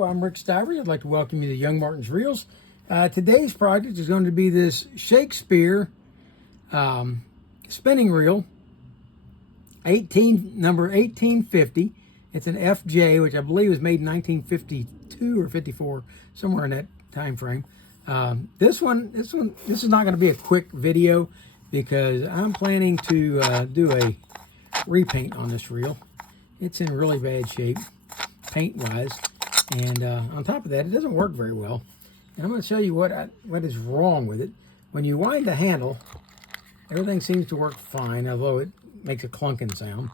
Hello, I'm Rick Stivers. I'd like to welcome you to Young Martin's Reels. Today's project is going to be this Shakespeare spinning reel, number 1850. It's an FJ, which I believe was made in 1952 or 54, somewhere in that time frame. This is not going to be a quick video because I'm planning to do a repaint on this reel. It's in really bad shape, paint-wise. And on top of that, it doesn't work very well. And I'm going to show you what is wrong with it. When you wind the handle, everything seems to work fine, although it makes a clunking sound.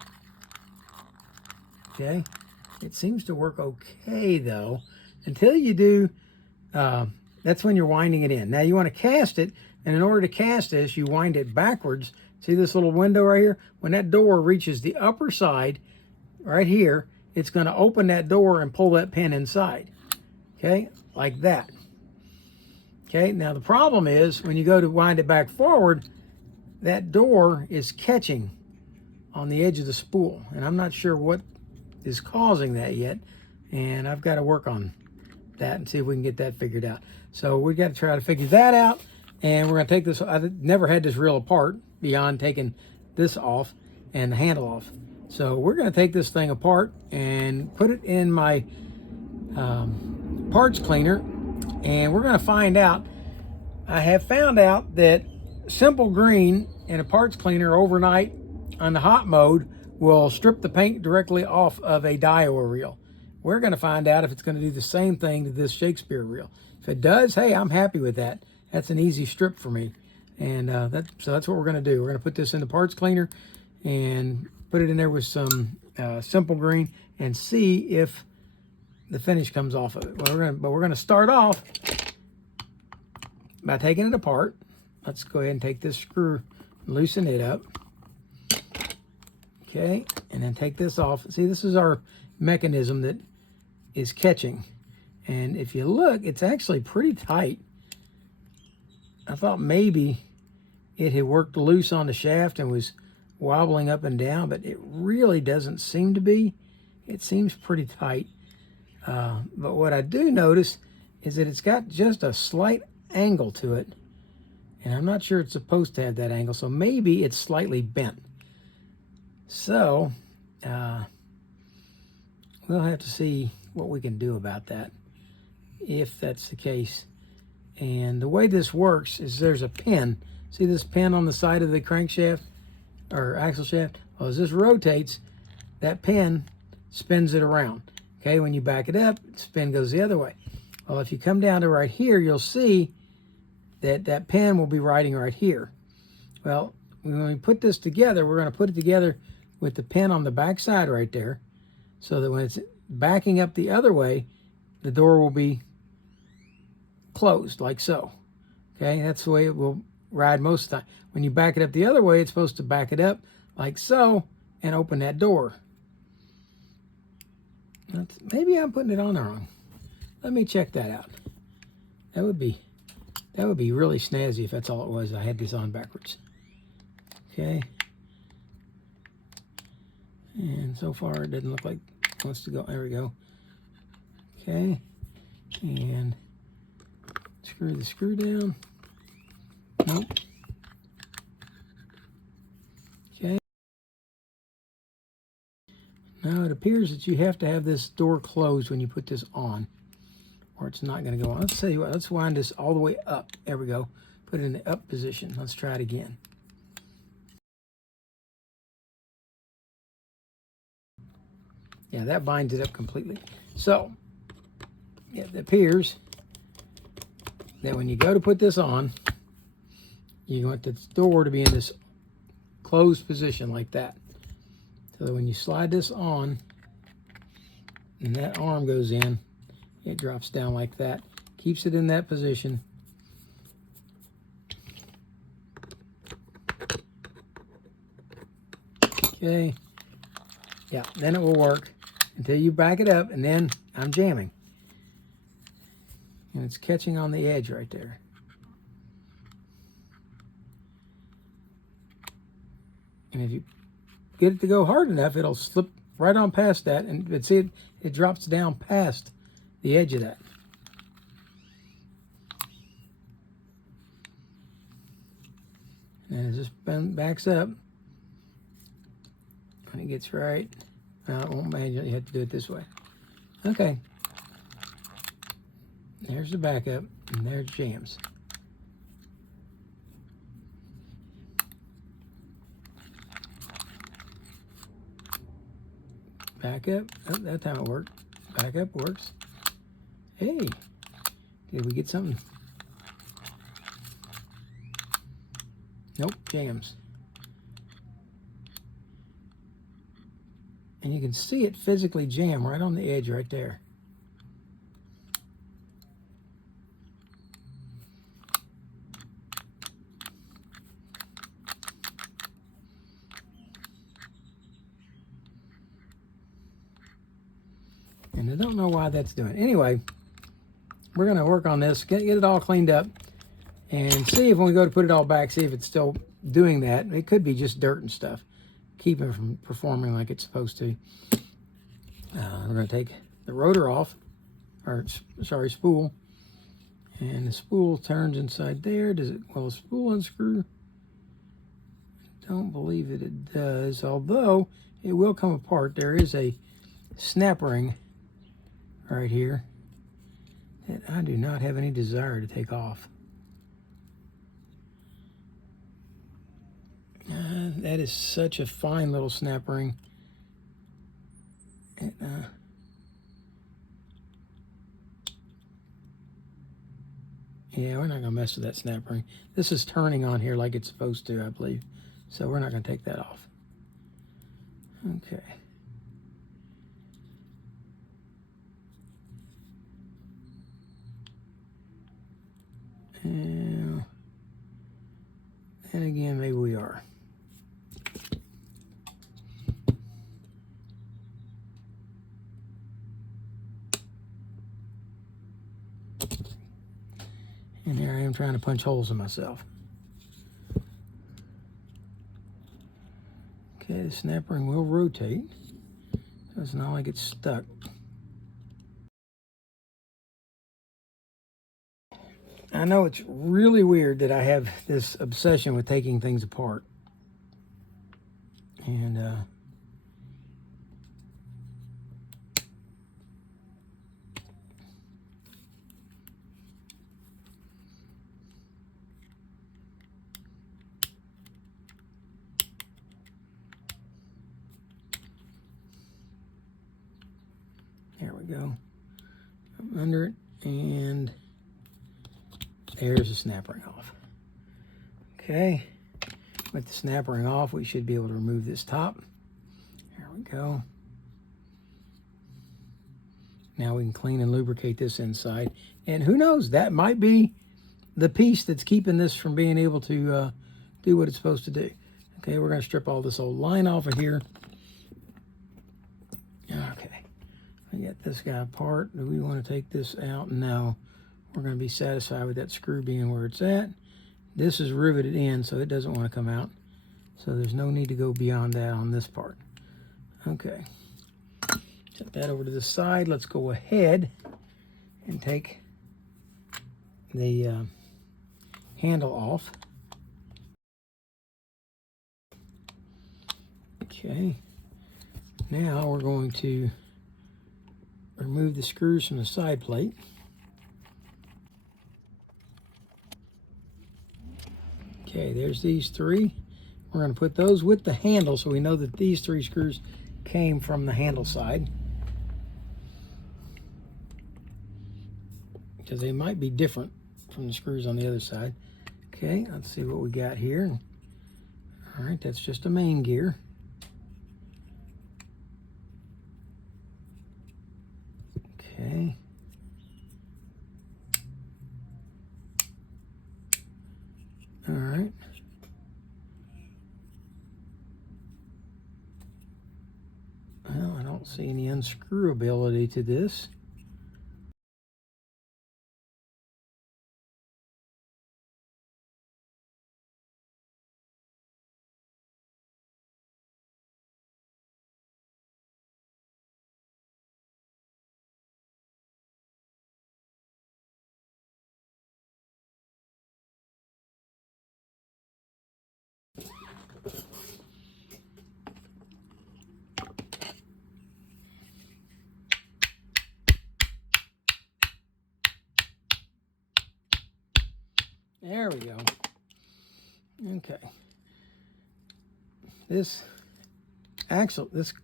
Okay, it seems to work okay though, until you do. That's when you're winding it in. Now you want to cast it, and in order to cast this, you wind it backwards. See this little window right here? When that door reaches the upper side, right here, it's going to open that door and pull that pin inside. Okay, like that. Okay, now the problem is when you go to wind it back forward, that door is catching on the edge of the spool, and I'm not sure what is causing that yet, and I've got to work on that and see if we can get that figured out. So we've got to try to figure that out, and we're going to take this. I've never had this reel apart beyond taking this off and the handle off. So we're going to take this thing apart and put it in my parts cleaner, and we're going to find out. I have found out that simple green in a parts cleaner overnight on the hot mode will strip the paint directly off of a Daiwa reel. We're going to find out if it's going to do the same thing to this Shakespeare reel. If it does, hey, I'm happy with that. That's an easy strip for me. And so that's what we're going to do. We're going to put this in the parts cleaner and put it in there with some simple green and see if the finish comes off of it. But we're going to start off by taking it apart. Let's go ahead and take this screw, loosen it up. Okay, and then take this off. See, this is our mechanism that is catching. And if you look, it's actually pretty tight. I thought maybe it had worked loose on the shaft and was wobbling up and down, but it really doesn't seem to be. It seems pretty tight. But what I do notice is that it's got just a slight angle to it. And I'm not sure it's supposed to have that angle, so maybe it's slightly bent. So, we'll have to see what we can do about that, if that's the case. And the way this works is there's a pin. See this pin on the side of the crankshaft or axle shaft? Well, as this rotates, that pin spins it around. Okay, when you back it up, the spin goes the other way. Well, if you come down to right here, you'll see that that pin will be riding right here. Well, when we put this together, we're going to put it together with the pin on the back side right there, so that when it's backing up the other way, the door will be closed like so. Okay, that's the way it will ride most of the time. When you back it up the other way, it's supposed to back it up like so and open that door. Maybe I'm putting it on wrong. Let me check that out. That would be really snazzy if that's all it was. I had this on backwards. Okay. And so far it doesn't look like it wants to go. There we go. Okay. And screw the screw down. Nope. Okay. Now it appears that you have to have this door closed when you put this on, or it's not going to go on. Let's tell you what, let's wind this all the way up. There we go. Put it in the up position. Let's try it again. Yeah, that binds it up completely. So, it appears that when you go to put this on, you want the door to be in this closed position like that. So that when you slide this on, and that arm goes in, it drops down like that. Keeps it in that position. Okay. Yeah, then it will work until you back it up, and then I'm jamming. And it's catching on the edge right there. And if you get it to go hard enough, it'll slip right on past that, and see it drops down past the edge of that. And as this backs up, when it gets right, it won't manage it. You have to do it this way. Okay. There's the backup, and there's jams. Back up. Oh, that time it worked. Back up works. Hey, did we get something? Nope, jams. And you can see it physically jam right on the edge right there. And I don't know why that's doing it. Anyway, we're going to work on this, get it all cleaned up, and see if when we go to put it all back, see if it's still doing that. It could be just dirt and stuff, keeping it from performing like it's supposed to. We're going to take the rotor off, or sorry, spool, and the spool turns inside there. Does it, will the spool unscrew? Don't believe that it does, although it will come apart. There is a snap ring right here that I do not have any desire to take off. That is such a fine little snap ring. Yeah, we're not going to mess with that snap ring. This is turning on here like it's supposed to, I believe. So we're not going to take that off. Okay. And again, maybe we are. And here I am trying to punch holes in myself. Okay, the snap ring will rotate. So it's not like it's stuck. I know it's really weird that I have this obsession with taking things apart. And there we go. I'm under it, and there's the snap ring off. Okay, with the snap ring off, we should be able to remove this top. There we go. Now we can clean and lubricate this inside. And who knows, that might be the piece that's keeping this from being able to do what it's supposed to do. Okay, we're going to strip all this old line off of here. Okay, I got this guy apart. Do we want to take this out? No. We're going to be satisfied with that screw being where it's at. This is riveted in, so it doesn't want to come out. So there's no need to go beyond that on this part. Okay. Set that over to the side. Let's go ahead and take the handle off. Okay. Now we're going to remove the screws from the side plate. Okay, there's these three. We're going to put those with the handle so we know that these three screws came from the handle side, because they might be different from the screws on the other side. Okay, let's see what we got here. All right, that's just a main gear. Okay. All right. Well, I don't see any unscrewability to this. There we go. Okay. This axle, this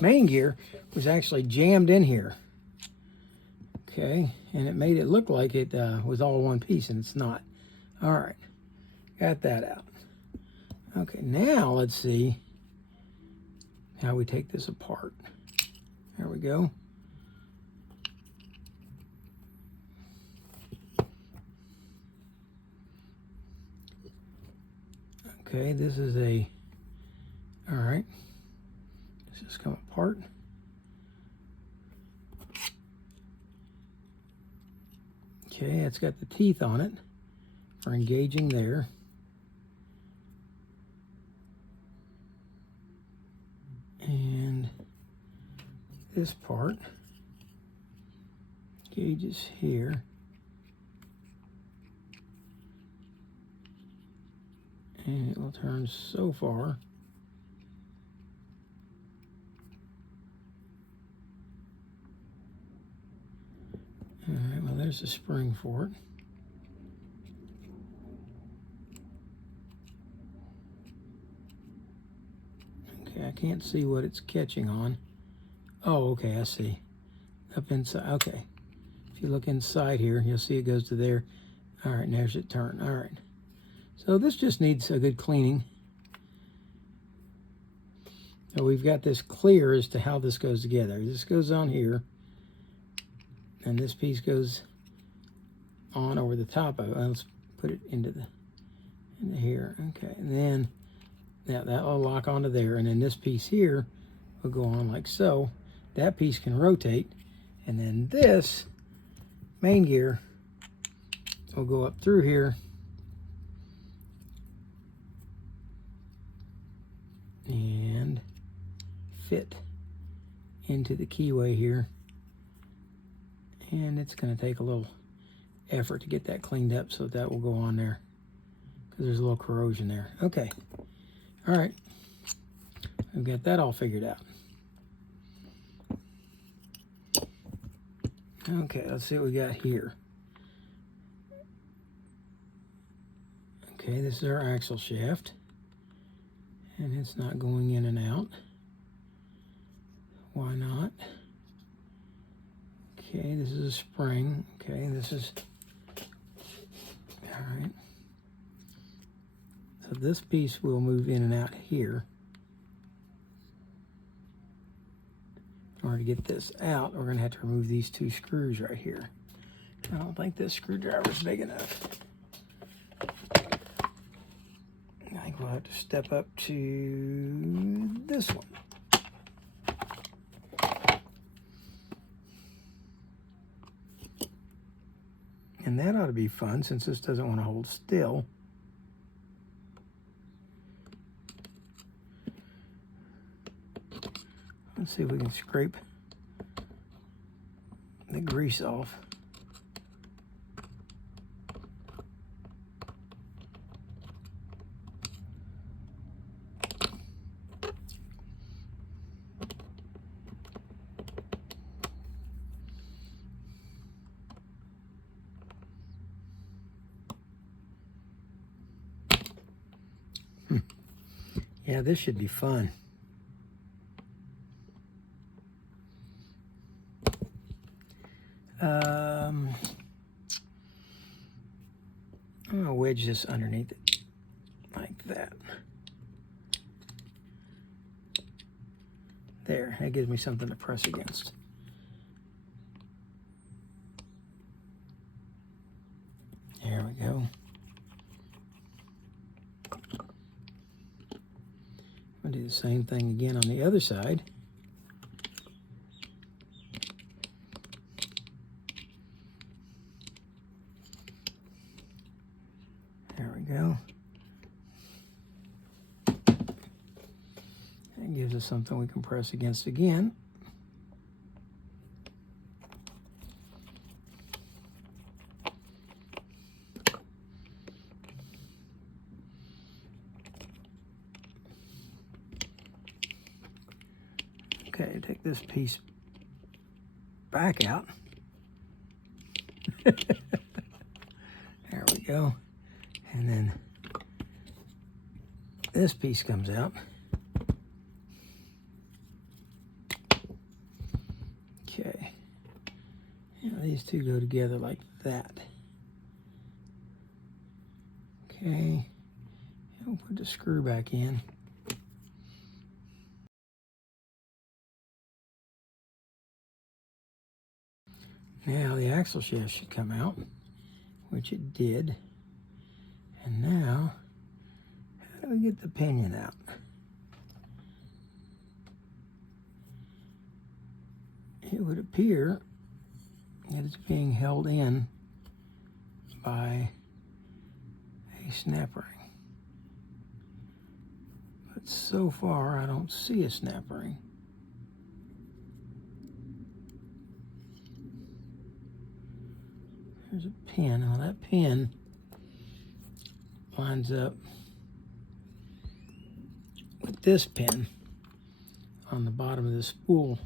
main gear was actually jammed in here. Okay, and it made it look like it was all one piece, and it's not. All right, got that out. Okay, now let's see how we take this apart. There we go. Okay, this is all right, this has come apart. Okay, it's got the teeth on it for engaging there. And this part gauges here. And it will turn so far. All right, well, there's the spring for it. Okay, I can't see what it's catching on. Oh, okay, I see. Up inside, okay. If you look inside here, you'll see it goes to there. All right, and there's it turn. All right. So this just needs a good cleaning. So we've got this clear as to how this goes together. This goes on here, and this piece goes on over the top of it. Let's put it into here. Okay, and then now that will lock onto there, and then this piece here will go on like so. That piece can rotate, and then this main gear will go up through here and fit into the keyway here. And it's going to take a little effort to get that cleaned up, so that will go on there because there's a little corrosion there. Okay, all right, I've got that all figured out. Okay, let's see what we got here. Okay, this is our axle shaft, and it's not going in and out. Why not? Okay, this is a spring. Okay, this is, all right. So this piece will move in and out here. In order to get this out, we're gonna have to remove these two screws right here. I don't think this screwdriver is big enough. I think we'll have to step up to this one. And that ought to be fun since this doesn't want to hold still. Let's see if we can scrape the grease off. Yeah, this should be fun. I'm gonna wedge this underneath it like that. There, that gives me something to press against. There we go. I'll do the same thing again on the other side. There we go. That gives us something we can press against again. Okay, take this piece back out. There we go. And then this piece comes out. Okay. Now these two go together like that. Okay. We'll put the screw back in. Now the axle shaft should come out, which it did. And now, how do we get the pinion out? It would appear that it's being held in by a snap ring. But so far, I don't see a snap ring. There's a pin. Now that pin lines up with this pin on the bottom of the spool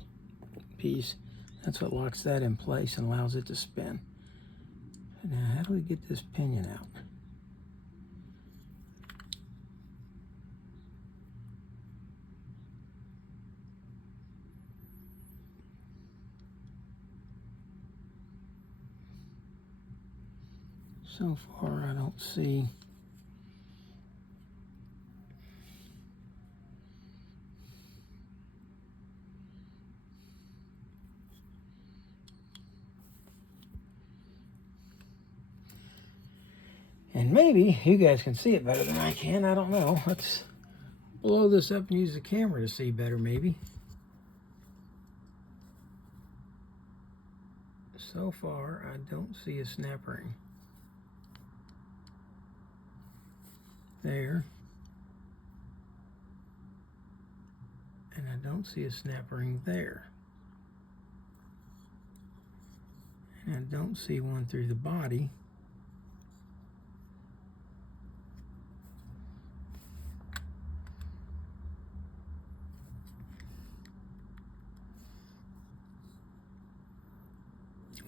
piece. That's what locks that in place and allows it to spin. Now, how do we get this pinion out? So far, I don't see. And maybe you guys can see it better than I can. I don't know. Let's blow this up and use the camera to see better, maybe. So far, I don't see a snap ring. There. And I don't see a snap ring there. And I don't see one through the body.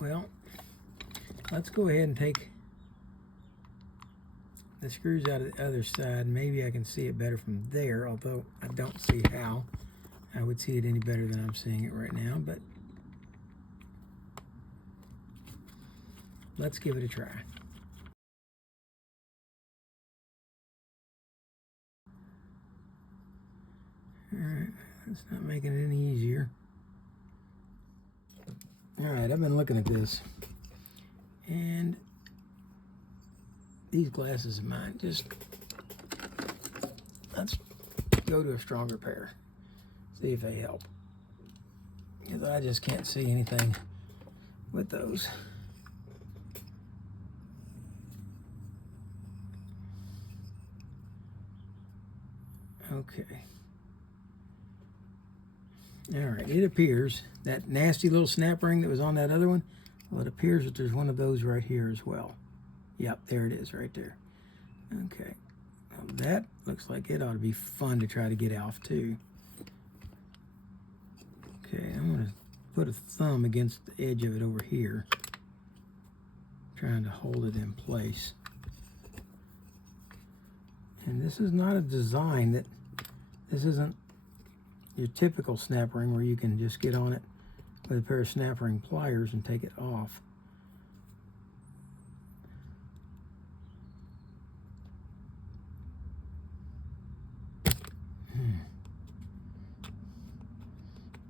Well, let's go ahead and take the screws out of the other side. Maybe I can see it better from there, although I don't see how I would see it any better than I'm seeing it right now, but let's give it a try. All right, that's not making it any easier. All right, I've been looking at this, and these glasses of mine, just let's go to a stronger pair, see if they help, because I just can't see anything with those. Okay. All right, it appears that nasty little snap ring that was on that other one, well, it appears that there's one of those right here as well. Yep, there it is right there. Okay, well, that looks like it ought to be fun to try to get off too. Okay, I'm gonna put a thumb against the edge of it over here, trying to hold it in place. And this is not a design that, this isn't your typical snap ring where you can just get on it with a pair of snap ring pliers and take it off.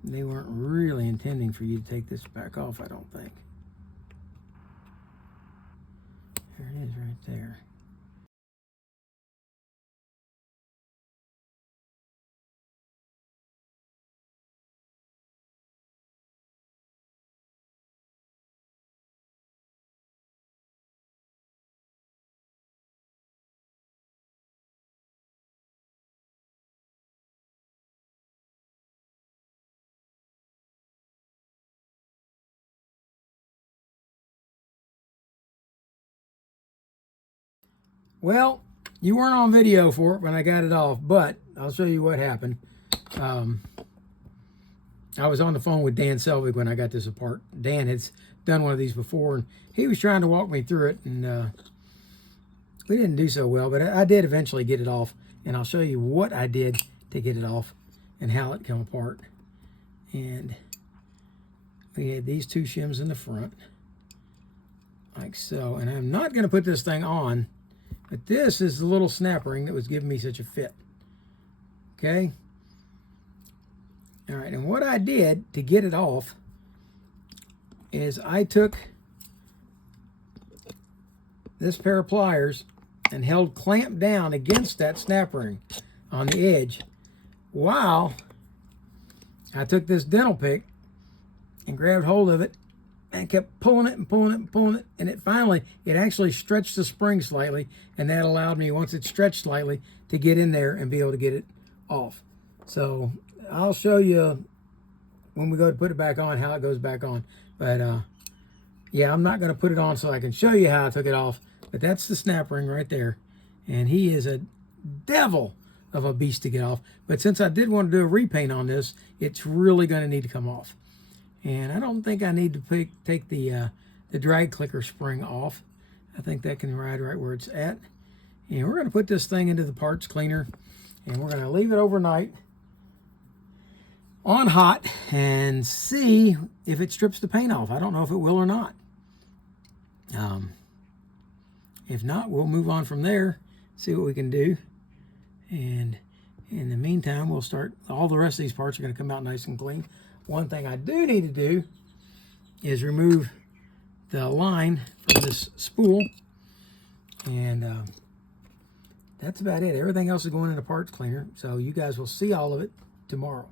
They weren't really intending for you to take this back off, I don't think. There it is right there. Well, you weren't on video for it when I got it off, but I'll show you what happened. I was on the phone with Dan Selvig when I got this apart. Dan had done one of these before, and he was trying to walk me through it, and we didn't do so well, but I did eventually get it off, and I'll show you what I did to get it off and how it come apart. And we had these two shims in the front, like so. And I'm not going to put this thing on, but this is the little snap ring that was giving me such a fit. Okay. All right, and what I did to get it off is I took this pair of pliers and held clamped down against that snap ring on the edge, while I took this dental pick and grabbed hold of it and kept pulling it and pulling it and pulling it, and it actually stretched the spring slightly, and that allowed me, once it stretched slightly, to get in there and be able to get it off. So I'll show you when we go to put it back on how it goes back on. But yeah, I'm not going to put it on so I can show you how I took it off, but that's the snap ring right there, and he is a devil of a beast to get off. But since I did want to do a repaint on this, it's really going to need to come off. And I don't think I need to take the drag clicker spring off. I think that can ride right where it's at. And we're going to put this thing into the parts cleaner, and we're going to leave it overnight on hot and see if it strips the paint off. I don't know if it will or not. If not, we'll move on from there, see what we can do. And in the meantime, we'll start, all the rest of these parts are going to come out nice and clean. One thing I do need to do is remove the line from this spool, and that's about it. Everything else is going in the parts cleaner, so you guys will see all of it tomorrow.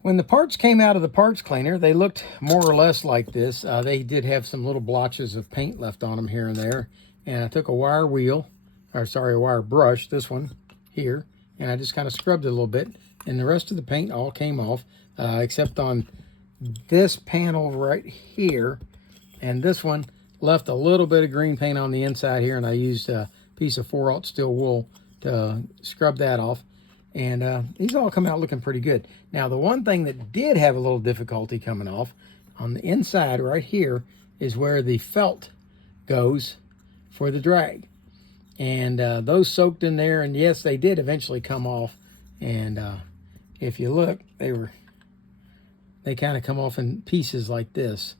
When the parts came out of the parts cleaner, they looked more or less like this. They did have some little blotches of paint left on them here and there. And I took a wire wheel, or sorry, a wire brush, this one here, and I just kind of scrubbed it a little bit. And the rest of the paint all came off, except on this panel right here. And this one left a little bit of green paint on the inside here, and I used a piece of 4/0 steel wool to scrub that off. And these all come out looking pretty good. Now, the one thing that did have a little difficulty coming off, on the inside right here, is where the felt goes for the drag. And those soaked in there, and yes, they did eventually come off. And if you look, they kind of come off in pieces like this.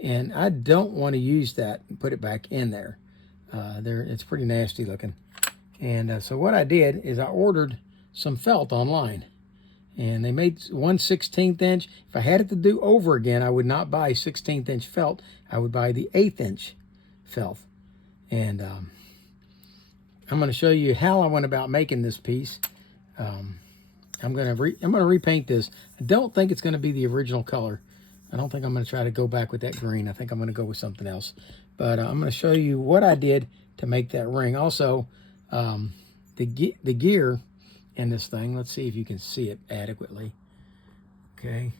And I don't want to use that and put it back in there. It's pretty nasty looking. And so what I did is I ordered some felt online, and they made 1/16 inch. If I had it to do over again, I would not buy 16th inch felt. I would buy the 1/8 inch felt. And I'm going to show you how I went about making this piece. I'm going to repaint this. I don't think it's going to be the original color. I don't think I'm going to try to go back with that green. I think I'm going to go with something else. But I'm going to show you what I did to make that ring. Also, the gear in this thing, let's see if you can see it adequately. Okay,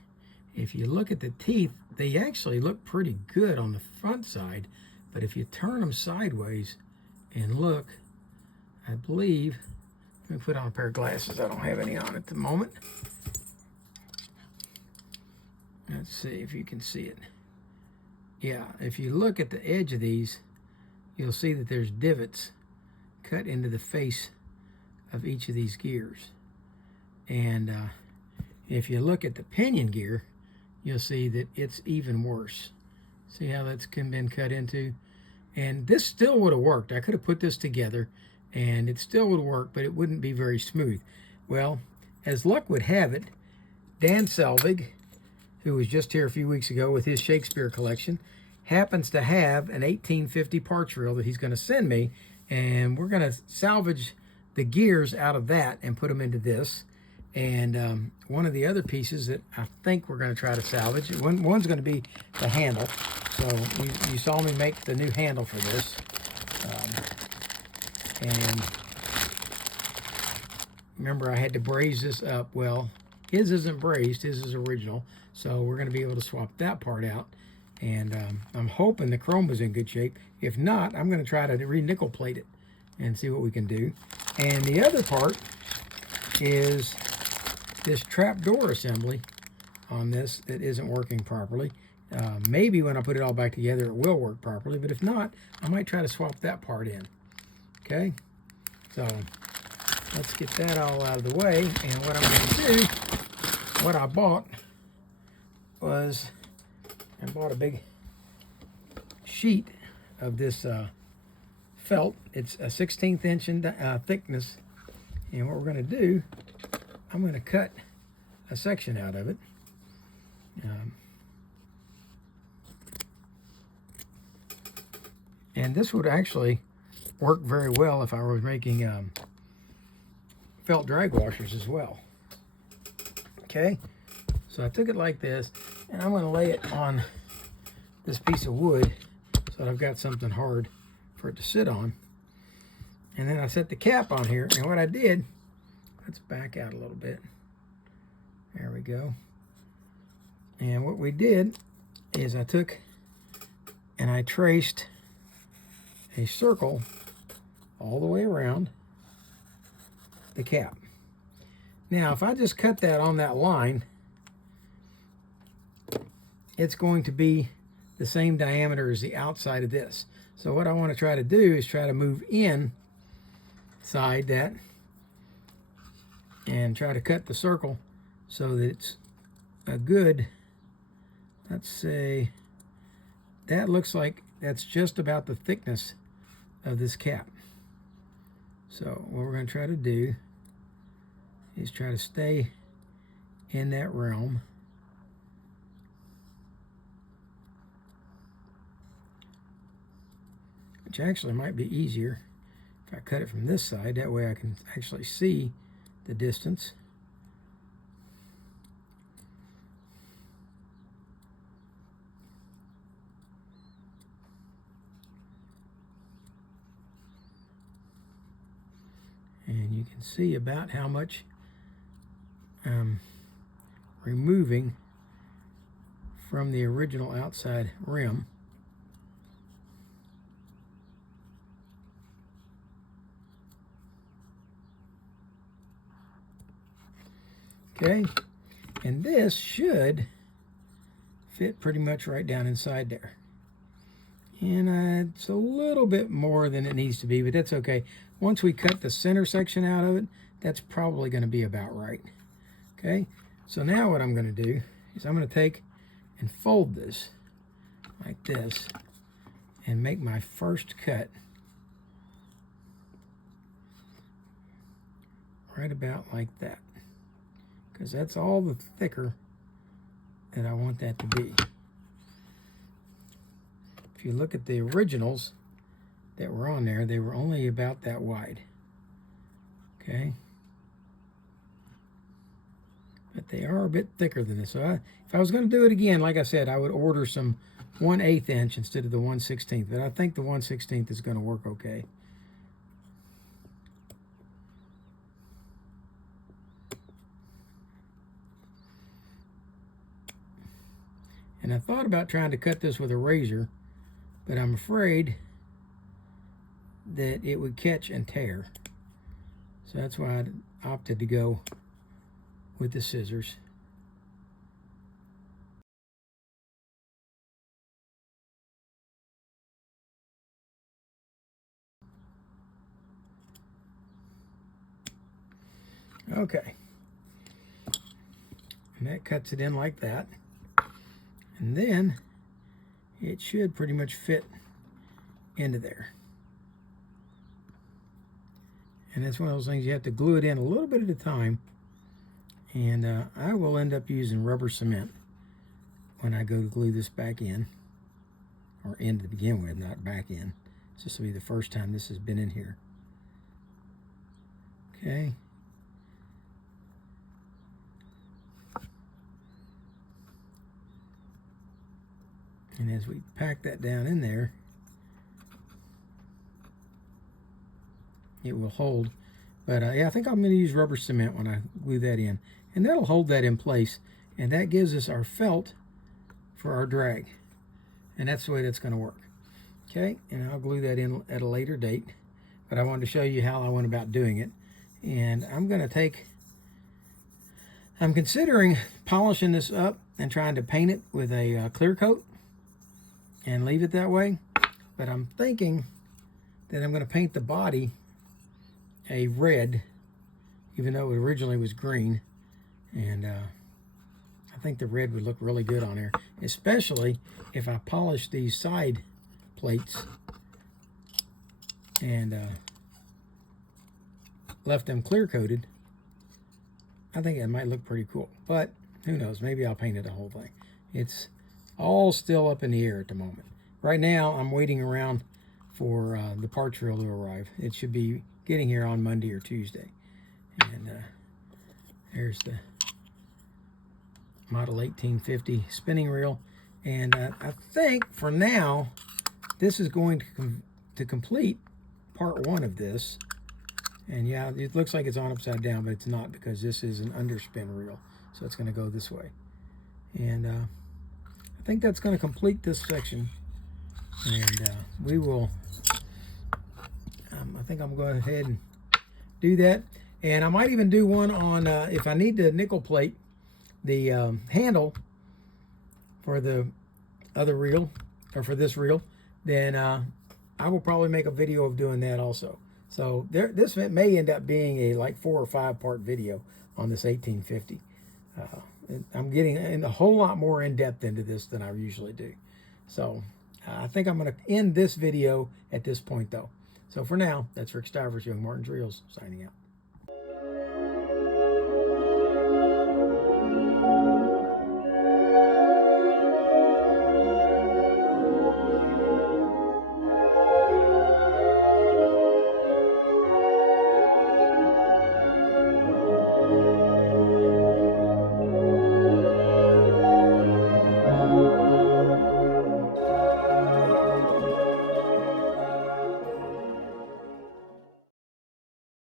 if you look at the teeth, they actually look pretty good on the front side, but if you turn them sideways and look, I believe, let me put on a pair of glasses. I don't have any on at the moment. Let's see if you can see it. Yeah, if you look at the edge of these, you'll see that there's divots cut into the face of each of these gears. And if you look at the pinion gear, you'll see that it's even worse. See how that's been cut into? And this still would have worked. I could have put this together and it still would work, but it wouldn't be very smooth. Well, as luck would have it, Dan Selvig, who was just here a few weeks ago with his Shakespeare collection, happens to have an 1850 parts reel that he's going to send me, and we're going to salvage the gears out of that and put them into this. And one of the other pieces that I think we're going to try to salvage, one's going to be the handle. So you saw me make the new handle for this. And remember, I had to braze this up. Well, his isn't brazed, his is original. So we're going to be able to swap that part out. And I'm hoping the chrome was in good shape. If not, I'm going to try to re-nickel plate it and see what we can do. And the other part is this trap door assembly on this that isn't working properly. Maybe when I put it all back together, it will work properly, but if not, I might try to swap that part in. Okay, so let's get that all out of the way. And what I'm going to do, what I bought was, I bought a big sheet of this felt. It's a 1/16 inch in thickness. And what we're going to do, I'm going to cut a section out of it. And this would actually work very well if I was making felt drag washers as well. Okay, so I took it like this, and I'm going to lay it on this piece of wood so that I've got something hard for it to sit on. And then I set the cap on here, and what I did, let's back out a little bit. There we go. And what we did is I took and I traced a circle all the way around the cap. Now, if I just cut that on that line, it's going to be the same diameter as the outside of this. So what I want to try to do is try to move inside that and try to cut the circle so that it's a good, let's say, that looks like that's just about the thickness of this cap. So what we're going to try to do is try to stay in that realm. Which actually might be easier if I cut it from this side. That way I can actually see the distance. And you can see about how much I'm removing from the original outside rim. Okay, and this should fit pretty much right down inside there. And it's a little bit more than it needs to be, but that's okay. Once we cut the center section out of it, that's probably going to be about right. Okay, so now what I'm going to do is I'm going to take and fold this like this and make my first cut right about like that, because that's all the thicker that I want that to be. If you look at the originals that were on there, they were only about that wide. Okay, but they are a bit thicker than this. So if I was going to do it again, like I said, I would order some 1/8 inch instead of the 1/16, but I think the 1/16 is going to work okay. And I thought about trying to cut this with a razor, but I'm afraid that it would catch and tear. So that's why I opted to go with the scissors. Okay. And that cuts it in like that. And then it should pretty much fit into there. And that's one of those things you have to glue it in a little bit at a time. And I will end up using rubber cement when I go to glue this back in, or in to begin with, not back in. This will be the first time this has been in here. Okay. And as we pack that down in there, it will hold. But yeah, I think I'm going to use rubber cement when I glue that in. And that'll hold that in place. And that gives us our felt for our drag. And that's the way that's going to work. Okay, and I'll glue that in at a later date. But I wanted to show you how I went about doing it. And I'm going to take I'm considering polishing this up and trying to paint it with a clear coat and leave it that way. But I'm thinking that I'm going to paint the body a red, even though it originally was green. And I think the red would look really good on there, especially if I polish these side plates and left them clear coated. I think it might look pretty cool, but who knows? Maybe I'll paint it the whole thing. It's all still up in the air at the moment. Right now, I'm waiting around for the parts reel to arrive. It should be getting here on Monday or Tuesday. And there's the model 1850 spinning reel. And I think for now, this is going to complete part 1 of this. And yeah, it looks like it's on upside down, but it's not, because this is an underspin reel. So it's going to go this way. And I think that's going to complete this section. And we will, I think I'm going to go ahead and do that. And I might even do one on, if I need to nickel plate the handle for the other reel, or for this reel, then I will probably make a video of doing that also. So this may end up being a like 4 or 5 part video on this 1850. I'm getting a whole lot more in depth into this than I usually do. So I think I'm going to end this video at this point though. So for now, that's Rick Stivers, Young Martin's Reels, signing out.